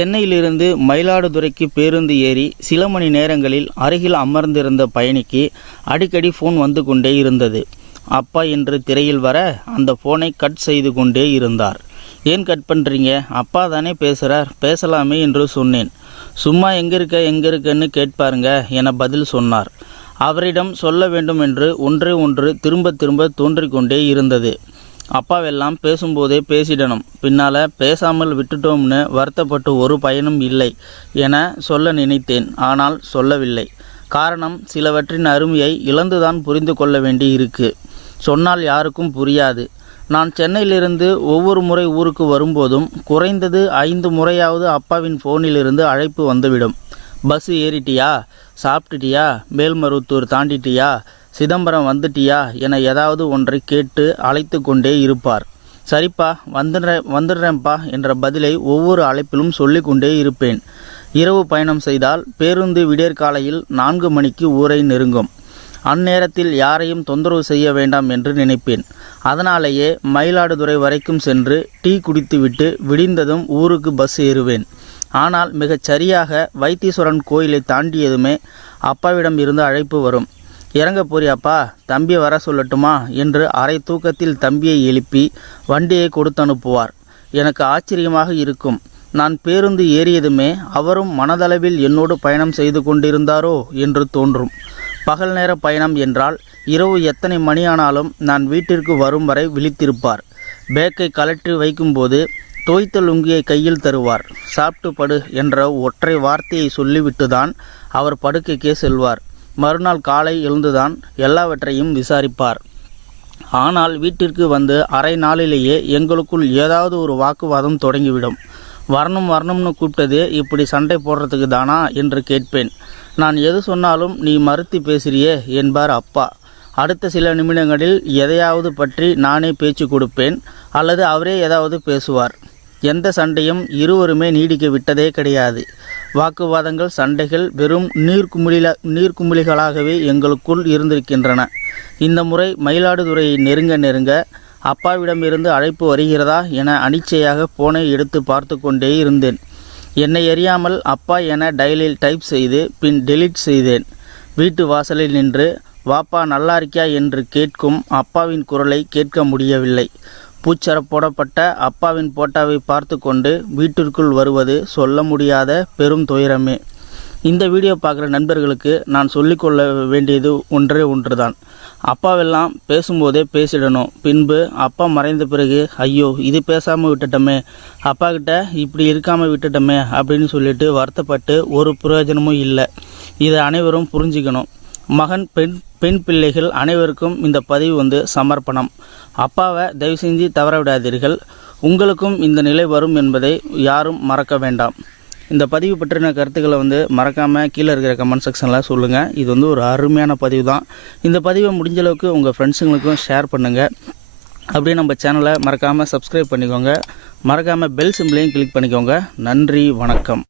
சென்னையிலிருந்து மயிலாடுதுறைக்கு பேருந்து ஏறி சில மணி நேரங்களில் அருகில் அமர்ந்திருந்த பயணிக்கு அடிக்கடி ஃபோன் வந்து கொண்டே இருந்தது. அப்பா என்று திரையில் வர? அந்த ஃபோனை கட் செய்து கொண்டே இருந்தார். ஏன் கட் பண்ணுறீங்க அப்பா தானே பேசுகிறார் பேசலாமே என்று சொன்னேன். சும்மா எங்கே இருக்க எங்கே இருக்கன்னு கேட்பாருங்க என பதில் சொன்னார். அவரிடம் சொல்ல வேண்டும் என்று ஒன்றே ஒன்று திரும்ப திரும்ப தோன்றிக்கொண்டே இருந்தது. அப்பாவெல்லாம் பேசும்போதே பேசிடணும். பின்னால் பேசாமல் விட்டுட்டோம்னு வருத்தப்பட்டு ஒரு பயனும் இல்லை என சொல்ல நினைத்தேன். ஆனால் சொல்லவில்லை. காரணம் சிலவற்றின் அருமையை இழந்துதான் புரிந்து கொள்ள வேண்டி இருக்கு சொன்னால் யாருக்கும் புரியாது. நான் சென்னையிலிருந்து ஒவ்வொரு முறை ஊருக்கு வரும்போதும் குறைந்தது ஐந்து முறையாவது அப்பாவின் ஃபோனிலிருந்து அழைப்பு வந்துவிடும். பஸ் ஏறிட்டியா? சாப்பிட்டுட்டியா? மேல்மருவத்தூர் தாண்டிட்டியா? சிதம்பரம் வந்துட்டியா? என ஏதாவது ஒன்றை கேட்டு அழைத்து கொண்டே இருப்பார். சரிப்பா வந்துடுறேன் வந்துடுறேன்ப்பா என்ற பதிலை ஒவ்வொரு அழைப்பிலும் சொல்லிக்கொண்டே இருப்பேன். இரவு பயணம் செய்தால் பேருந்து விடியற்காலையில் நான்கு மணிக்கு ஊரை நெருங்கும். அந்நேரத்தில் யாரையும் தொந்தரவு செய்ய வேண்டாம் என்று நினைப்பேன். அதனாலேயே மயிலாடுதுறை வரைக்கும் சென்று டீ குடித்துவிட்டு விடிந்ததும் ஊருக்கு பஸ் ஏறுவேன். ஆனால் மிகச் சரியாக வைத்தீஸ்வரன் கோயிலை தாண்டியதுமே அப்பாவிடம் இருந்து அழைப்பு வரும். இறங்க போறியாப்பா தம்பி வர சொல்லட்டுமா என்று அரை தூக்கத்தில் தம்பியை எழுப்பி வண்டியை கொடுத்து அனுப்புவார் எனக்கு ஆச்சரியமாக இருக்கும் நான் பேருந்து ஏறியதுமே அவரும் மனதளவில் என்னோடு பயணம் செய்து கொண்டிருந்தாரோ என்று தோன்றும். பகல் நேர பயணம் என்றால் இரவு எத்தனை மணியானாலும் நான் வீட்டிற்கு வரும் வரை விழித்திருப்பார். பேக்கை கலற்றி வைக்கும்போது தோய்த்த லுங்கியை கையில் தருவார். சாப்பிட்டு படு என்ற ஒற்றை வார்த்தையை சொல்லிவிட்டுதான் அவர் படுக்கைக்கே செல்வார். மறுநாள் காலை எழுந்துதான் எல்லாவற்றையும் விசாரிப்பார். ஆனால் வீட்டிற்கு வந்து அரை நாளிலேயே எங்களுக்குள் ஏதாவது ஒரு வாக்குவாதம் தொடங்கிவிடும். வரணும் வரணும்னு கூப்பிட்டது இப்படி சண்டை போடுறதுக்கு தானா? என்று கேட்பேன். நான் எது சொன்னாலும் நீ மறுத்து பேசுறியே என்பார் அப்பா. அடுத்த சில நிமிடங்களில் எதையாவது பற்றி நானே பேச்சு கொடுப்பேன் அல்லது அவரே ஏதாவது பேசுவார். எந்த சண்டையும் இருவருமே நீடிக்க விட்டதே கிடையாது. வாக்குவாதங்கள் சண்டைகள் வெறும் நீர்க்குமிழில நீர்க்குமிழிகளாகவே எங்களுக்குள் இருந்திருக்கின்றன. இந்த முறை மயிலாடுதுறையை நெருங்க நெருங்க அப்பாவிடமிருந்து அழைப்பு வருகிறதா என அனிச்சையாக போனை எடுத்து பார்த்து கொண்டே இருந்தேன். என்னை அறியாமல் அப்பா என டைலில் டைப் செய்து பின் டெலீட் செய்தேன். வீட்டு வாசலில் நின்று வாப்பா நல்லா இருக்கியா என்று கேட்கும் அப்பாவின் குரலை கேட்க முடியவில்லை. பூச்சர போடப்பட்ட அப்பாவின் போட்டாவை பார்த்து கொண்டு வீட்டிற்குள் வருவது சொல்ல முடியாத பெரும் துயரமே. இந்த வீடியோ பார்க்குற நண்பர்களுக்கு நான் சொல்லிக்கொள்ள வேண்டியது ஒன்றே ஒன்றுதான். அப்பாவெல்லாம் பேசும்போதே பேசிடணும். பின்பு அப்பா மறைந்த பிறகு ஐயோ இது பேசாமல் விட்டுட்டோமே. அப்பா கிட்ட இப்படி இருக்காமல் விட்டுட்டோமே அப்படின்னு சொல்லிட்டு வருத்தப்பட்டு ஒரு பிரயோஜனமும் இல்லை. இதை அனைவரும் புரிஞ்சுக்கணும். மகன் பெண் பெண் பிள்ளைகள் அனைவருக்கும் இந்த பதிவு வந்து சமர்ப்பணம். அப்பாவை தயவு செஞ்சு தவற விடாதீர்கள் உங்களுக்கும் இந்த நிலை வரும் என்பதை யாரும் மறக்க வேண்டாம். இந்த பதிவு பற்றின கருத்துக்களை வந்து மறக்காமல் கீழே இருக்கிற கமெண்ட் செக்ஷனில் சொல்லுங்கள் இது வந்து ஒரு அருமையான பதிவு தான். இந்த பதிவை முடிஞ்ச அளவுக்கு உங்கள் ஃப்ரெண்ட்ஸுங்களுக்கும் ஷேர் பண்ணுங்கள் அப்படியே நம்ம சேனலை மறக்காமல் சப்ஸ்கிரைப் பண்ணிக்கோங்க. மறக்காமல் பெல் சிம்பிளையும் கிளிக் பண்ணிக்கோங்க. நன்றி வணக்கம்.